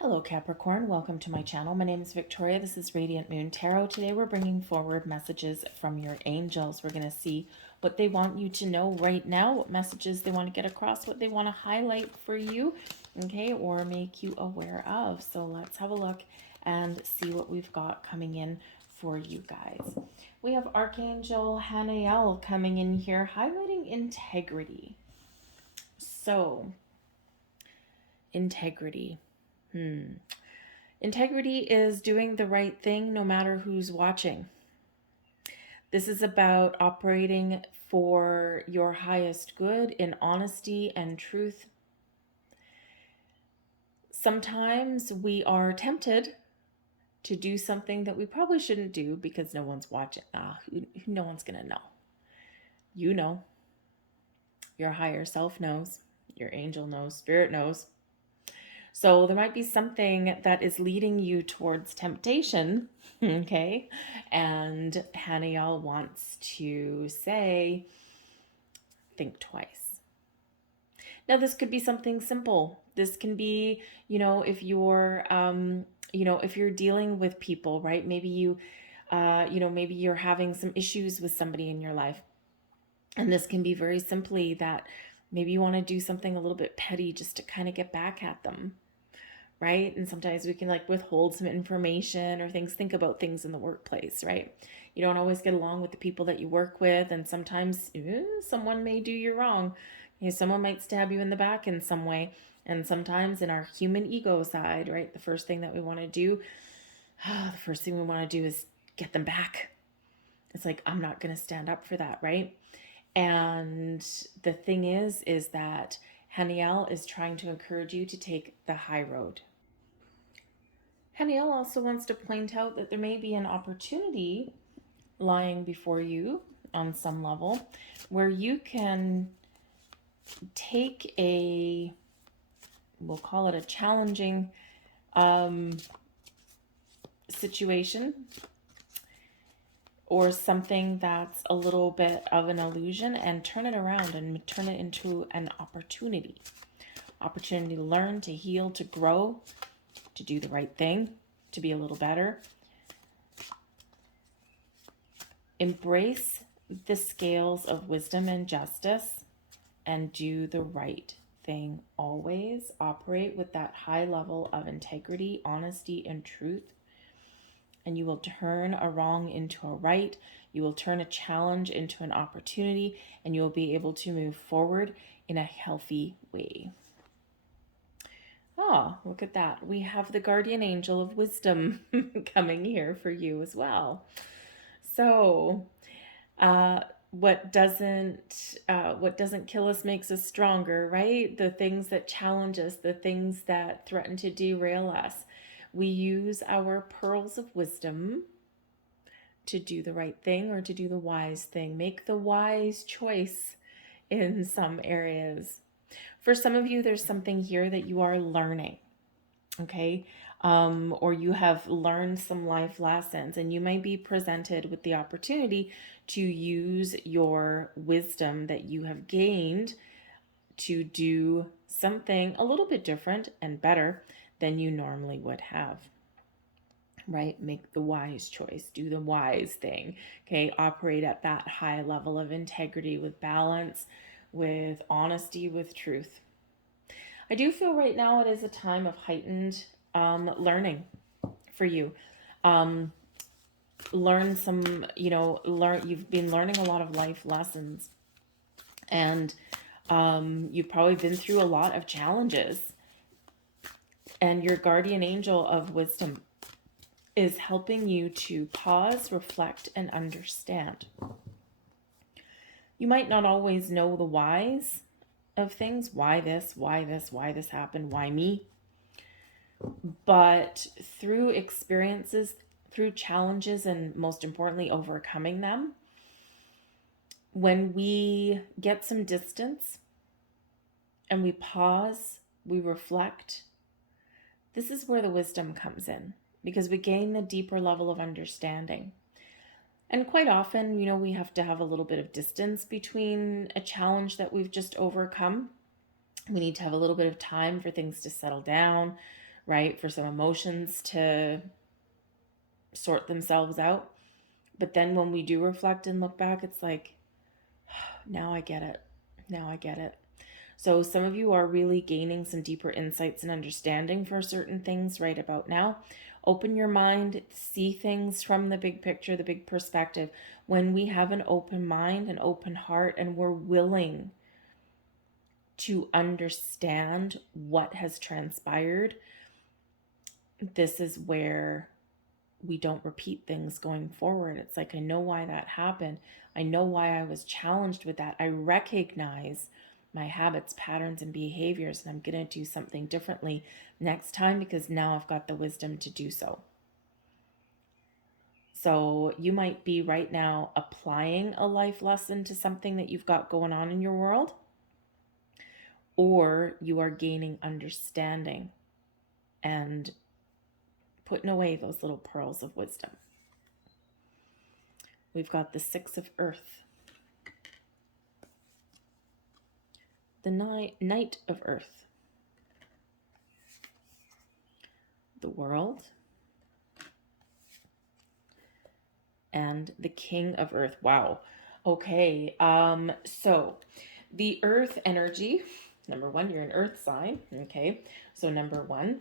Hello Capricorn, welcome to my channel. My name is Victoria. This is Radiant Moon Tarot. Today we're bringing forward messages from your angels. We're going to see what they want you to know right now, what messages they want to get across, what they want to highlight for you, okay, or make you aware of. So let's have a look and see what we've got coming in for you guys. We have Archangel Hanael coming in here highlighting integrity. So, integrity. Integrity is doing the right thing no matter who's watching. This is about operating for your highest good in honesty and truth. Sometimes we are tempted to do something that we probably shouldn't do because no one's watching. No one's going to know. You know. Your higher self knows. Your angel knows. Spirit knows. So there might be something that is leading you towards temptation, okay? And Haniel wants to say, think twice. Now, this could be something simple. This can be, if you're dealing with people, right? Maybe maybe you're having some issues with somebody in your life. And this can be very simply that maybe you want to do something a little bit petty just to kind of get back at them. Right? And sometimes we can withhold some information or think about things in the workplace, right? You don't always get along with the people that you work with, and sometimes someone may do you wrong. Someone might stab you in the back in some way. And sometimes in our human ego side, right, the first thing we want to do is get them back. It's like, I'm not going to stand up for that, right? And the thing is that Haniel is trying to encourage you to take the high road. Haniel also wants to point out that there may be an opportunity lying before you on some level where you can take we'll call it a challenging situation or something that's a little bit of an illusion and turn it around and turn it into an opportunity. Opportunity to learn, to heal, to grow, to do the right thing, to be a little better. Embrace the scales of wisdom and justice and do the right thing always. Operate with that high level of integrity, honesty, and truth. And you will turn a wrong into a right. You will turn a challenge into an opportunity, and you will be able to move forward in a healthy way. Oh, look at that. We have the guardian angel of wisdom coming here for you as well. So, what doesn't kill us makes us stronger, right? The things that challenge us, the things that threaten to derail us. We use our pearls of wisdom to do the right thing or to do the wise thing. Make the wise choice in some areas. For some of you, there's something here that you are learning, okay? Or you have learned some life lessons, and you might be presented with the opportunity to use your wisdom that you have gained to do something a little bit different and better than you normally would have, right? Make the wise choice, do the wise thing, okay? Operate at that high level of integrity with balance, with honesty, with truth. I do feel right now it is a time of heightened learning for you. You've been learning a lot of life lessons, and you've probably been through a lot of challenges. And your guardian angel of wisdom is helping you to pause, reflect, and understand. You might not always know the whys of things. Why this happened? Why me? But through experiences, through challenges, and most importantly, overcoming them, when we get some distance and we pause, we reflect, this is where the wisdom comes in, because we gain the deeper level of understanding. And quite often, we have to have a little bit of distance between a challenge that we've just overcome. We need to have a little bit of time for things to settle down, right? For some emotions to sort themselves out. But then when we do reflect and look back, it's like, now I get it. Now I get it. So some of you are really gaining some deeper insights and understanding for certain things right about now. Open your mind, see things from the big picture, the big perspective. When we have an open mind, an open heart, and we're willing to understand what has transpired, this is where we don't repeat things going forward. It's like, I know why that happened. I know why I was challenged with that. I recognize my habits, patterns, and behaviors, and I'm going to do something differently next time because now I've got the wisdom to do so. So you might be right now applying a life lesson to something that you've got going on in your world, or you are gaining understanding and putting away those little pearls of wisdom. We've got the Six of Earth, the Knight of Earth, the World, and the King of Earth. Wow. Okay. So the Earth energy, number one, you're an Earth sign. Okay. So number one,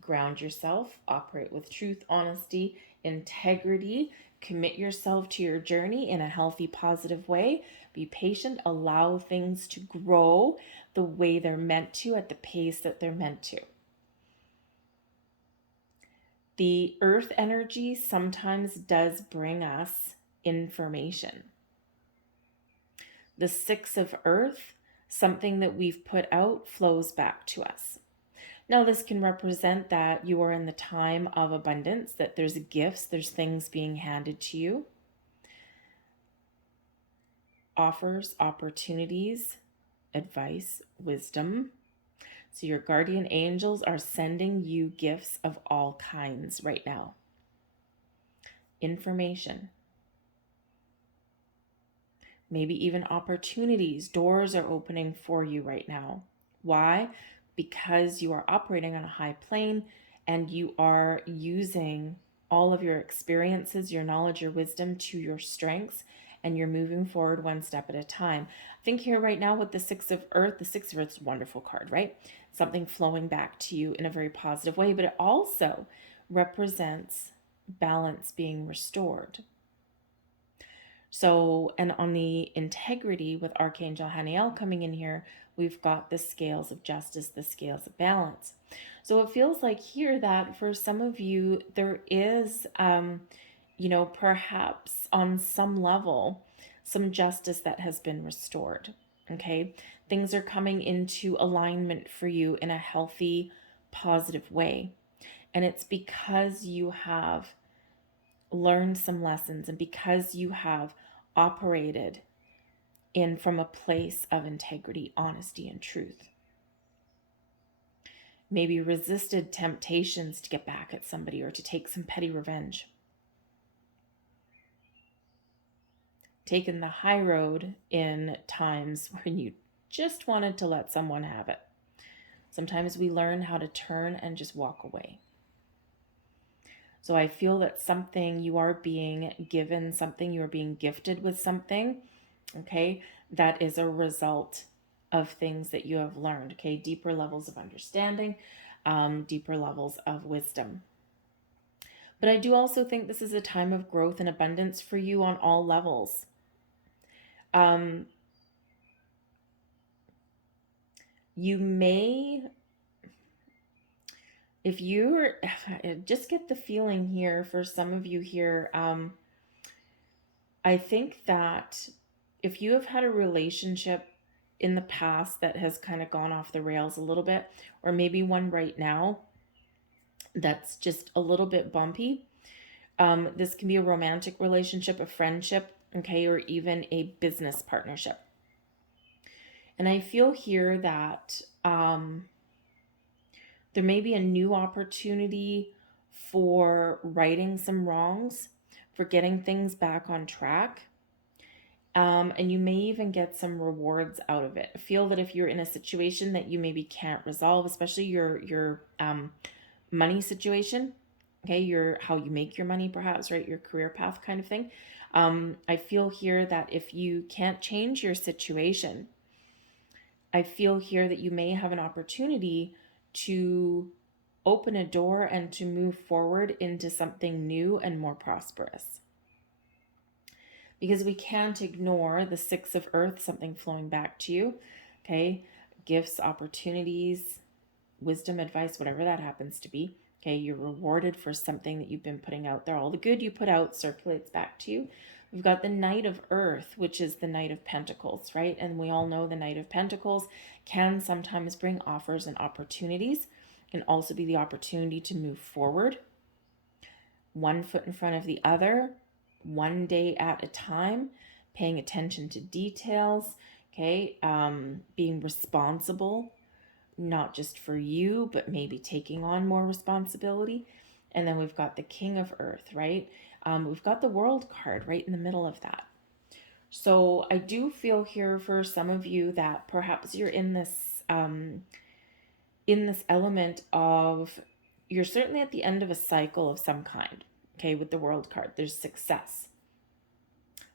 ground yourself, operate with truth, honesty, integrity, commit yourself to your journey in a healthy, positive way. Be patient, allow things to grow the way they're meant to, at the pace that they're meant to. The earth energy sometimes does bring us information. The Six of Earth, something that we've put out flows back to us. Now, this can represent that you are in the time of abundance, that there's gifts, there's things being handed to you. Offers, opportunities, advice, wisdom. So your guardian angels are sending you gifts of all kinds right now. Information. Maybe even opportunities. Doors are opening for you right now. Why? Because you are operating on a high plane and you are using all of your experiences, your knowledge, your wisdom to your strengths, and you're moving forward one step at a time. I think here right now with the Six of Earth, the Six of Earth is a wonderful card, right? Something flowing back to you in a very positive way, but it also represents balance being restored. So, and on the integrity with Archangel Haniel coming in here, we've got the scales of justice, the scales of balance. So it feels like here that for some of you, there is, perhaps on some level, some justice that has been restored. Okay. Things are coming into alignment for you in a healthy, positive way. And it's because you have learned some lessons and because you have operated in from a place of integrity, honesty, and truth. Maybe resisted temptations to get back at somebody or to take some petty revenge. Taken the high road in times when you just wanted to let someone have it. Sometimes we learn how to turn and just walk away. So I feel that something you are being given, something you are being gifted with something, okay, that is a result of things that you have learned, okay, deeper levels of understanding, deeper levels of wisdom. But I do also think this is a time of growth and abundance for you on all levels. You may, if you're, just get the feeling here for some of you here, I think that if you have had a relationship in the past that has kind of gone off the rails a little bit, or maybe one right now that's just a little bit bumpy, this can be a romantic relationship, a friendship, okay, or even a business partnership. And I feel here that there may be a new opportunity for righting some wrongs, for getting things back on track. And you may even get some rewards out of it. I feel that if you're in a situation that you maybe can't resolve, especially your money situation, okay, your how you make your money perhaps, right, your career path kind of thing. I feel here that if you can't change your situation, I feel here that you may have an opportunity to open a door and to move forward into something new and more prosperous. Because we can't ignore the Six of Earth, something flowing back to you, okay? Gifts, opportunities, wisdom, advice, whatever that happens to be. Okay, you're rewarded for something that you've been putting out there. All the good you put out circulates back to you. We've got the Knight of Earth, which is the Knight of Pentacles, right? And we all know the Knight of Pentacles can sometimes bring offers and opportunities. Can also be the opportunity to move forward, one foot in front of the other, one day at a time, paying attention to details, okay? Being responsible, not just for you, but maybe taking on more responsibility. And then we've got the King of Earth, right? We've got the World card right in the middle of that. So I do feel here for some of you that perhaps you're in this element of, you're certainly at the end of a cycle of some kind. Okay, with the World card, there's success,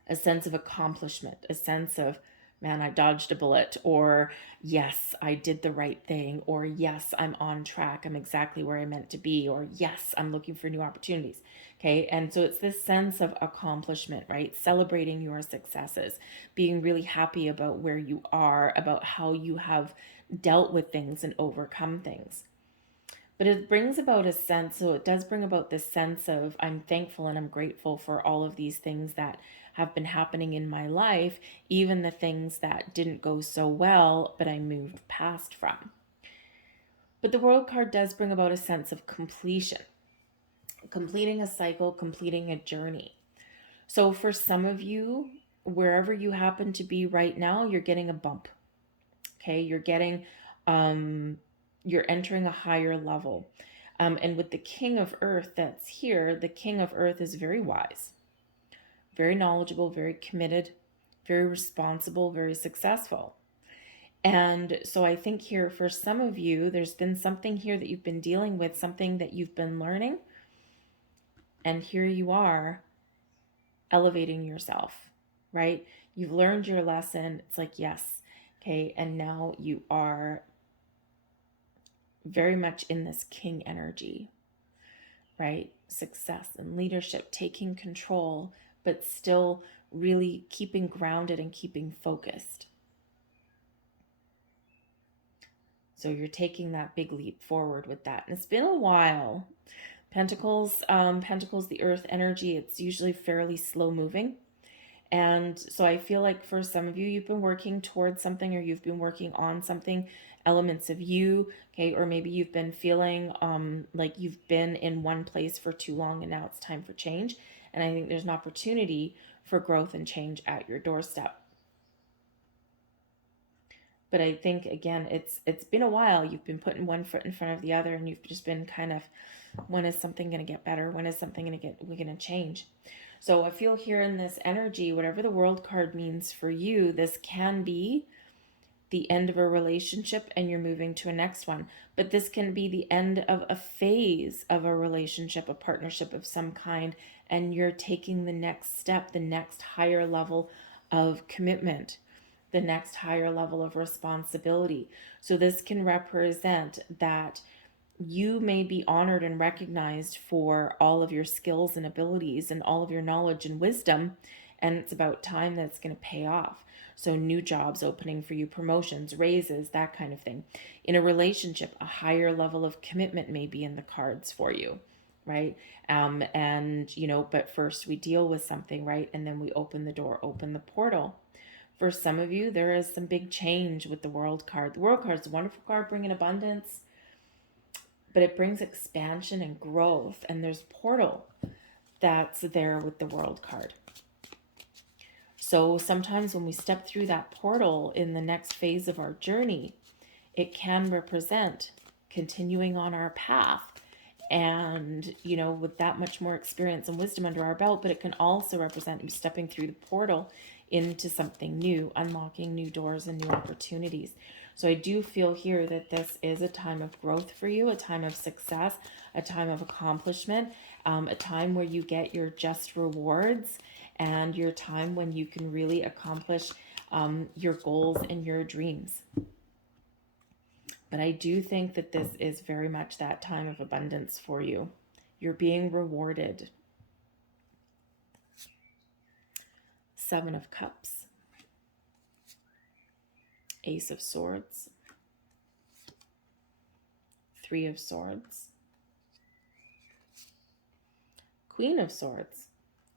a sense of accomplishment, a sense of, man, I dodged a bullet, or yes, I did the right thing, or yes, I'm on track, I'm exactly where I meant to be, or yes, I'm looking for new opportunities. Okay, and so it's this sense of accomplishment, right? Celebrating your successes, being really happy about where you are, about how you have dealt with things and overcome things. But it brings about a sense, so it does bring about this sense of, I'm thankful and I'm grateful for all of these things that have been happening in my life, even the things that didn't go so well, but I moved past from. But the World card does bring about a sense of completion, completing a cycle, completing a journey. So for some of you, wherever you happen to be right now, you're getting a bump. Okay, you're getting you're entering a higher level. And with the King of Earth that's here, the King of Earth is very wise, very knowledgeable, very committed, very responsible, very successful. And so I think here for some of you, there's been something here that you've been dealing with, something that you've been learning. And here you are elevating yourself, right? You've learned your lesson. It's like, yes. Okay. And now you are very much in this king energy, right? Success and leadership, taking control, but still really keeping grounded and keeping focused. So you're taking that big leap forward with that. And it's been a while. Pentacles, the earth energy, it's usually fairly slow moving. And so I feel like for some of you, you've been working towards something, or you've been working on something, elements of you, okay, or maybe you've been feeling like you've been in one place for too long and now it's time for change. And I think there's an opportunity for growth and change at your doorstep. But I think, again, it's been a while. You've been putting one foot in front of the other, and you've just been kind of, when is something going to get better? When is something we're going to change? So I feel here in this energy, whatever the World card means for you, this can be the end of a relationship and you're moving to a next one. But this can be the end of a phase of a relationship, a partnership of some kind, and you're taking the next step, the next higher level of commitment, the next higher level of responsibility. So this can represent that you may be honored and recognized for all of your skills and abilities and all of your knowledge and wisdom, and it's about time that it's going to pay off. So new jobs opening for you, promotions, raises, that kind of thing. In a relationship, a higher level of commitment may be in the cards for you, right? And, but first we deal with something, right? And then we open the door, open the portal. For some of you, there is some big change with the World card. The World card is a wonderful card, bringing abundance, but it brings expansion and growth, and there's portal that's there with the World card. So sometimes when we step through that portal in the next phase of our journey, it can represent continuing on our path and, with that much more experience and wisdom under our belt, but it can also represent you stepping through the portal into something new, unlocking new doors and new opportunities. So I do feel here that this is a time of growth for you, a time of success, a time of accomplishment, a time where you get your just rewards, and your time when you can really accomplish your goals and your dreams. But I do think that this is very much that time of abundance for you. You're being rewarded. Seven of Cups, Ace of Swords, Three of Swords, Queen of Swords.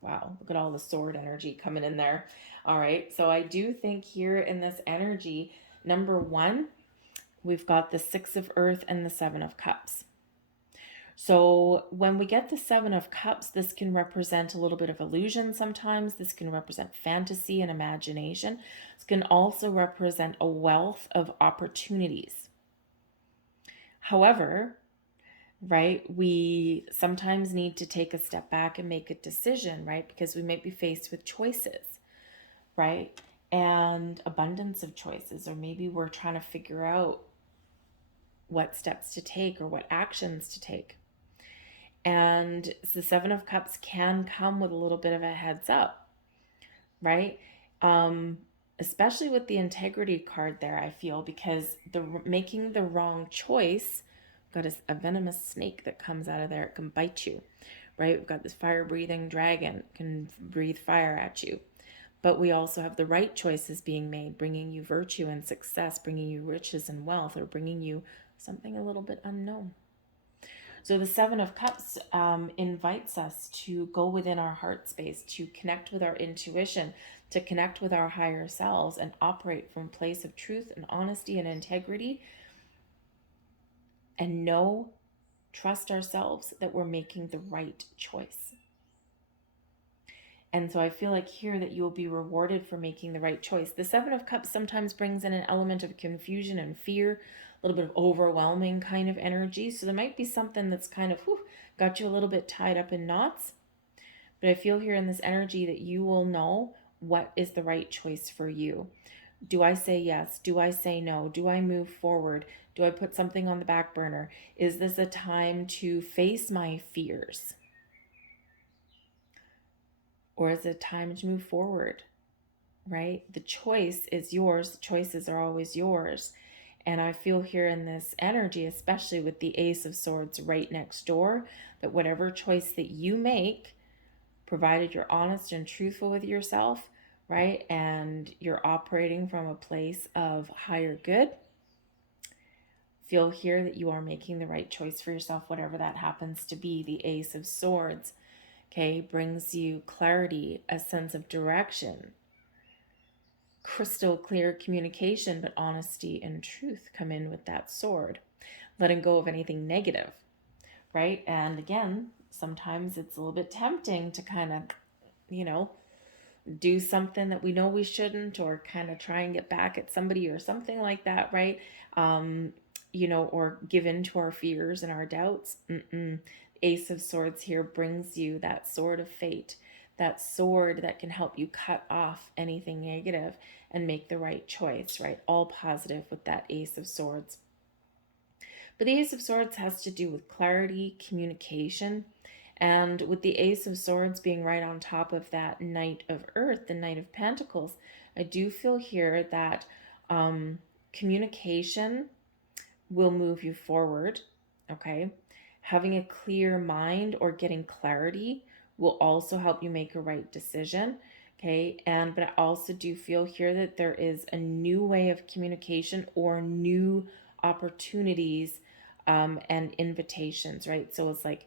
Wow, look at all the sword energy coming in there. All right, so I do think here in this energy, number one, we've got the Six of Earth and the Seven of Cups. So when we get the Seven of Cups, this can represent a little bit of illusion sometimes. This can represent fantasy and imagination. This can also represent a wealth of opportunities. However, right, we sometimes need to take a step back and make a decision, right? Because we might be faced with choices, right? And abundance of choices, or maybe we're trying to figure out what steps to take or what actions to take. And the Seven of Cups can come with a little bit of a heads up, right? Especially with the integrity card there, I feel, because making the wrong choice, we've got a venomous snake that comes out of there. It can bite you, right? We've got this fire-breathing dragon, can breathe fire at you. But we also have the right choices being made, bringing you virtue and success, bringing you riches and wealth, or bringing you something a little bit unknown. So the Seven of Cups invites us to go within our heart space, to connect with our intuition, to connect with our higher selves, and operate from a place of truth and honesty and integrity, and trust ourselves that we're making the right choice. And so I feel like here that you will be rewarded for making the right choice. The Seven of Cups sometimes brings in an element of confusion and fear, a little bit of overwhelming kind of energy. So there might be something that's kind of got you a little bit tied up in knots. But I feel here in this energy that you will know what is the right choice for you. Do I say yes? Do I say no? Do I move forward? Do I put something on the back burner? Is this a time to face my fears? Or is it time to move forward, right? The choice is yours. The choices are always yours. And I feel here in this energy, especially with the Ace of Swords right next door, that whatever choice that you make, provided you're honest and truthful with yourself, right? And you're operating from a place of higher good, feel here that you are making the right choice for yourself, whatever that happens to be. The Ace of Swords, okay, brings you clarity, a sense of direction, crystal clear communication, but honesty and truth come in with that sword. Letting go of anything negative, right? And again, sometimes it's a little bit tempting to kind of, do something that we know we shouldn't, or kind of try and get back at somebody or something like that, right? Or give in to our fears and our doubts. Ace of Swords here brings you that sword of fate, that sword that can help you cut off anything negative and make the right choice, right? All positive with that Ace of Swords. But the Ace of Swords has to do with clarity, communication, and with the Ace of Swords being right on top of that Knight of Earth, the Knight of Pentacles, I do feel here that communication will move you forward, okay? Having a clear mind or getting clarity will also help you make a right decision, okay? But I also do feel here that there is a new way of communication or new opportunities and invitations, right? So it's like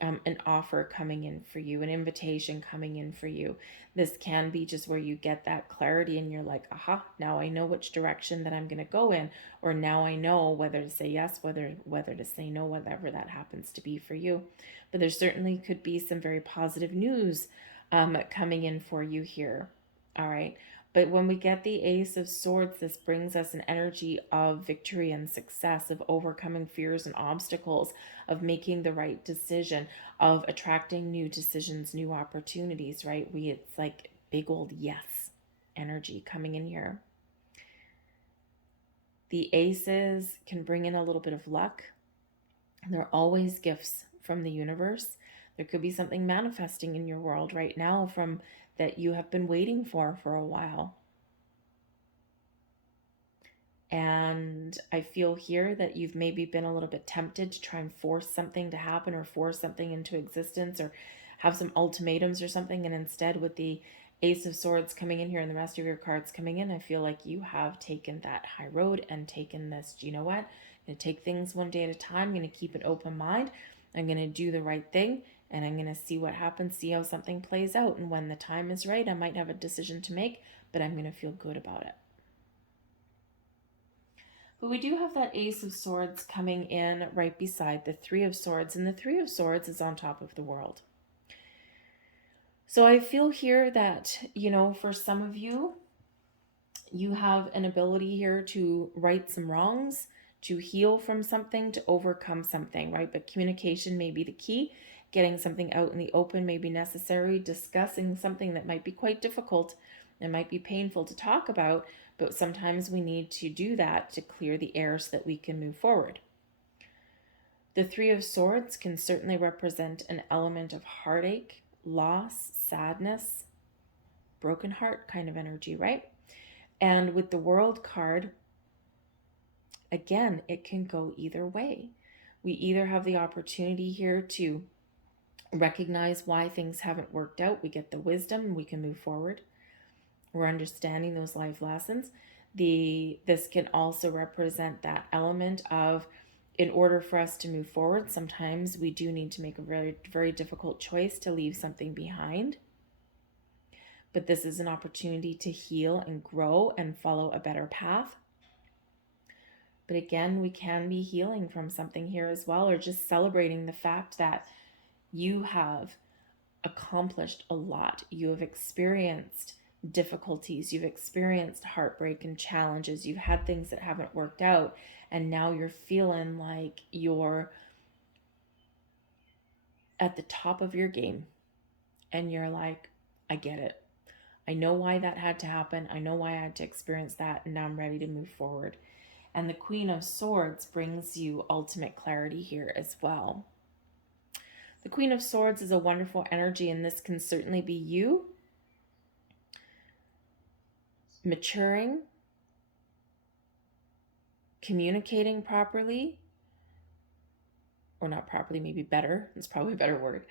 an offer coming in for you, an invitation coming in for you. This can be just where you get that clarity and you're like, aha, now I know which direction that I'm going to go in, or now I know whether to say yes, whether to say no, whatever that happens to be for you. But there certainly could be some very positive news coming in for you here. All right. But when we get the Ace of Swords, this brings us an energy of victory and success, of overcoming fears and obstacles, of making the right decision, of attracting new decisions, new opportunities, right? It's like big old yes. energy coming in here. The aces can bring in a little bit of luck. They're always gifts from the universe. There could be something manifesting in your world right now from that you have been waiting for a while. And I feel here that you've maybe been a little bit tempted to try and force something to happen or force something into existence or have some ultimatums or something. And instead, with the Ace of Swords coming in here and the rest of your cards coming in, I feel like you have taken that high road and taken this, you know what? I'm going to take things one day at a time. I'm going to keep an open mind. I'm going to do the right thing. And I'm going to see what happens, see how something plays out. And when the time is right, I might have a decision to make, but I'm going to feel good about it. But we do have that Ace of Swords coming in right beside the Three of Swords, and the Three of Swords is on top of the world. So I feel here that, you know, for some of you, you have an ability here to right some wrongs, to heal from something, to overcome something, right? But communication may be the key. Getting something out in the open may be necessary. Discussing something that might be quite difficult and might be painful to talk about, but sometimes we need to do that to clear the air so that we can move forward. The Three of Swords can certainly represent an element of heartache, loss, sadness, broken heart kind of energy, right? And with the World card, again, it can go either way. We either have the opportunity here to recognize why things haven't worked out. We get the wisdom, we can move forward. We're understanding those life lessons. This can also represent that element of, in order for us to move forward, sometimes we do need to make a very, very difficult choice to leave something behind. But this is an opportunity to heal and grow and follow a better path. But again, we can be healing from something here as well, or just celebrating the fact that you have accomplished a lot. You have experienced difficulties, you've experienced heartbreak and challenges, you've had things that haven't worked out, and now you're feeling like you're at the top of your game, and you're like, I get it. I know why that had to happen. I know why I had to experience that, and now I'm ready to move forward. And the Queen of Swords brings you ultimate clarity here as well. The Queen of Swords is a wonderful energy, and this can certainly be you maturing, communicating properly, or not properly, maybe better, it's probably a better word,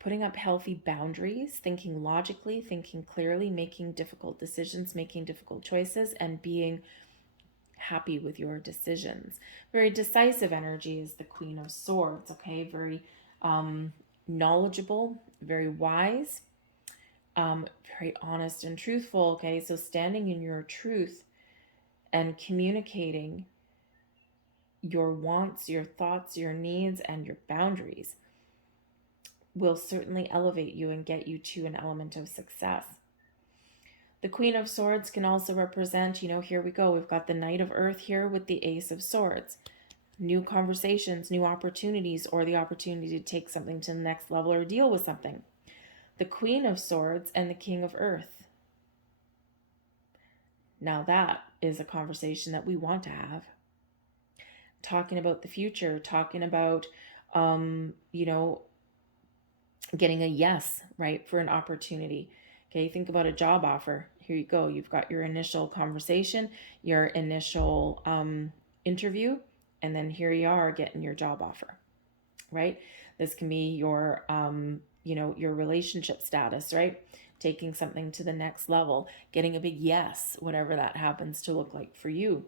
putting up healthy boundaries, thinking logically, thinking clearly, making difficult decisions, making difficult choices, and being happy with your decisions. Very decisive energy is the Queen of Swords, okay? Very knowledgeable, very wise, very honest and truthful, okay? So standing in your truth and communicating your wants, your thoughts, your needs, and your boundaries will certainly elevate you and get you to an element of success. The Queen of Swords can also represent, you know, here we go. We've got the Knight of Earth here with the Ace of Swords. New conversations, new opportunities, or the opportunity to take something to the next level or deal with something. The Queen of Swords and the King of Earth. Now that is a conversation that we want to have. Talking about the future, talking about, you know, getting a yes, right, for an opportunity. Okay, think about a job offer. Here you go. You've got your initial conversation, your initial interview, and then here you are getting your job offer, right? This can be your, you know, your relationship status, right? Taking something to the next level, getting a big yes, whatever that happens to look like for you.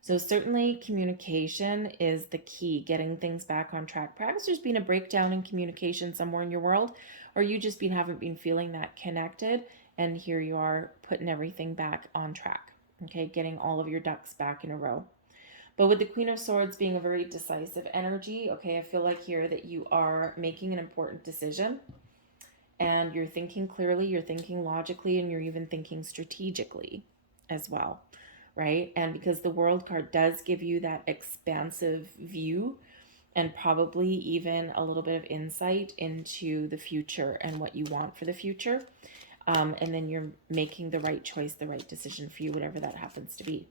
So certainly communication is the key, getting things back on track. Perhaps there's been a breakdown in communication somewhere in your world, or you just haven't been feeling that connected, and here you are putting everything back on track, okay, getting all of your ducks back in a row. But with the Queen of Swords being a very decisive energy, okay, I feel like here that you are making an important decision, and you're thinking clearly, you're thinking logically, and you're even thinking strategically as well. Right? And because the World card does give you that expansive view and probably even a little bit of insight into the future and what you want for the future, and then you're making the right choice, the right decision for you, whatever that happens to be.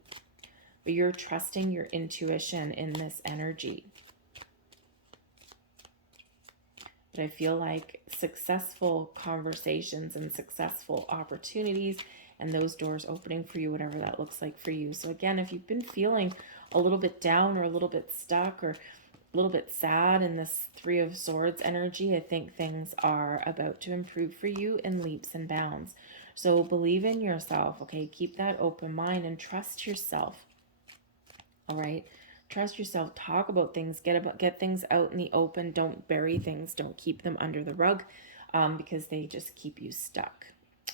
But you're trusting your intuition in this energy. But I feel like successful conversations and successful opportunities and those doors opening for you, whatever that looks like for you. So again, if you've been feeling a little bit down or a little bit stuck or a little bit sad in this Three of Swords energy, I think things are about to improve for you in leaps and bounds. So believe in yourself, okay? Keep that open mind and trust yourself, all right? Trust yourself. Talk about things. Get things out in the open. Don't bury things. Don't keep them under the rug, because they just keep you stuck.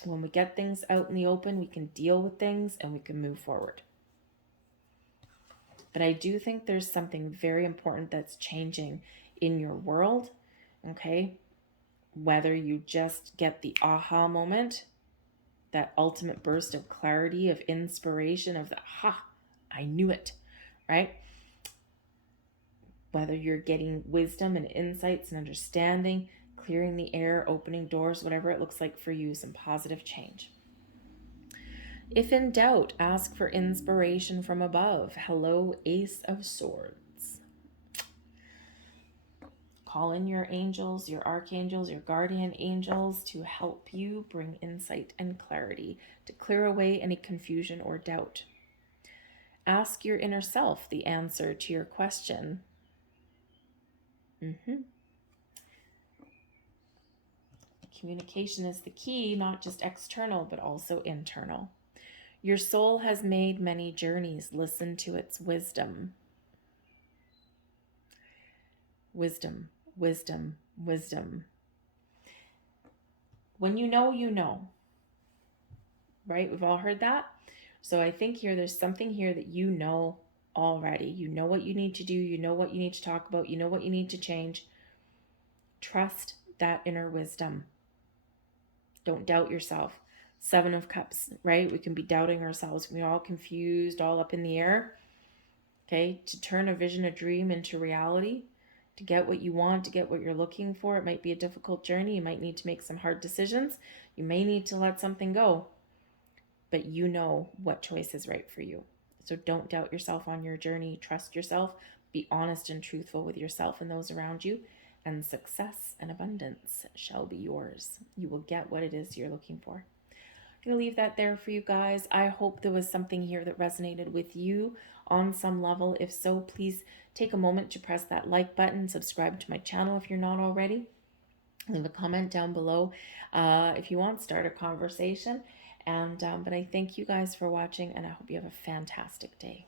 When we get things out in the open, we can deal with things and we can move forward. But I do think there's something very important that's changing in your world, okay? Whether you just get the aha moment, that ultimate burst of clarity, of inspiration, of the, ha, I knew it, right? Whether you're getting wisdom and insights and understanding, clearing the air, opening doors, whatever it looks like for you, some positive change. If in doubt, ask for inspiration from above. Hello, Ace of Swords. Call in your angels, your archangels, your guardian angels to help you bring insight and clarity, to clear away any confusion or doubt. Ask your inner self the answer to your question. Communication is the key, not just external, but also internal. Your soul has made many journeys. Listen to its wisdom. Wisdom, wisdom, wisdom. When you know, right? We've all heard that. So I think there's something here that you know already. You know what you need to do. You know what you need to talk about. You know what you need to change. Trust that inner wisdom. Don't doubt yourself. Seven of Cups, right? We can be doubting ourselves. We're all confused, all up in the air. Okay? To turn a vision, a dream into reality, to get what you want, to get what you're looking for, it might be a difficult journey. You might need to make some hard decisions. You may need to let something go. But you know what choice is right for you. So don't doubt yourself on your journey. Trust yourself. Be honest and truthful with yourself and those around you. And success and abundance shall be yours. You will get what it is you're looking for. I'm going to leave that there for you guys. I hope there was something here that resonated with you on some level. If so, please take a moment to press that like button. Subscribe to my channel if you're not already. Leave a comment down below if you want. Start a conversation. But I thank you guys for watching, and I hope you have a fantastic day.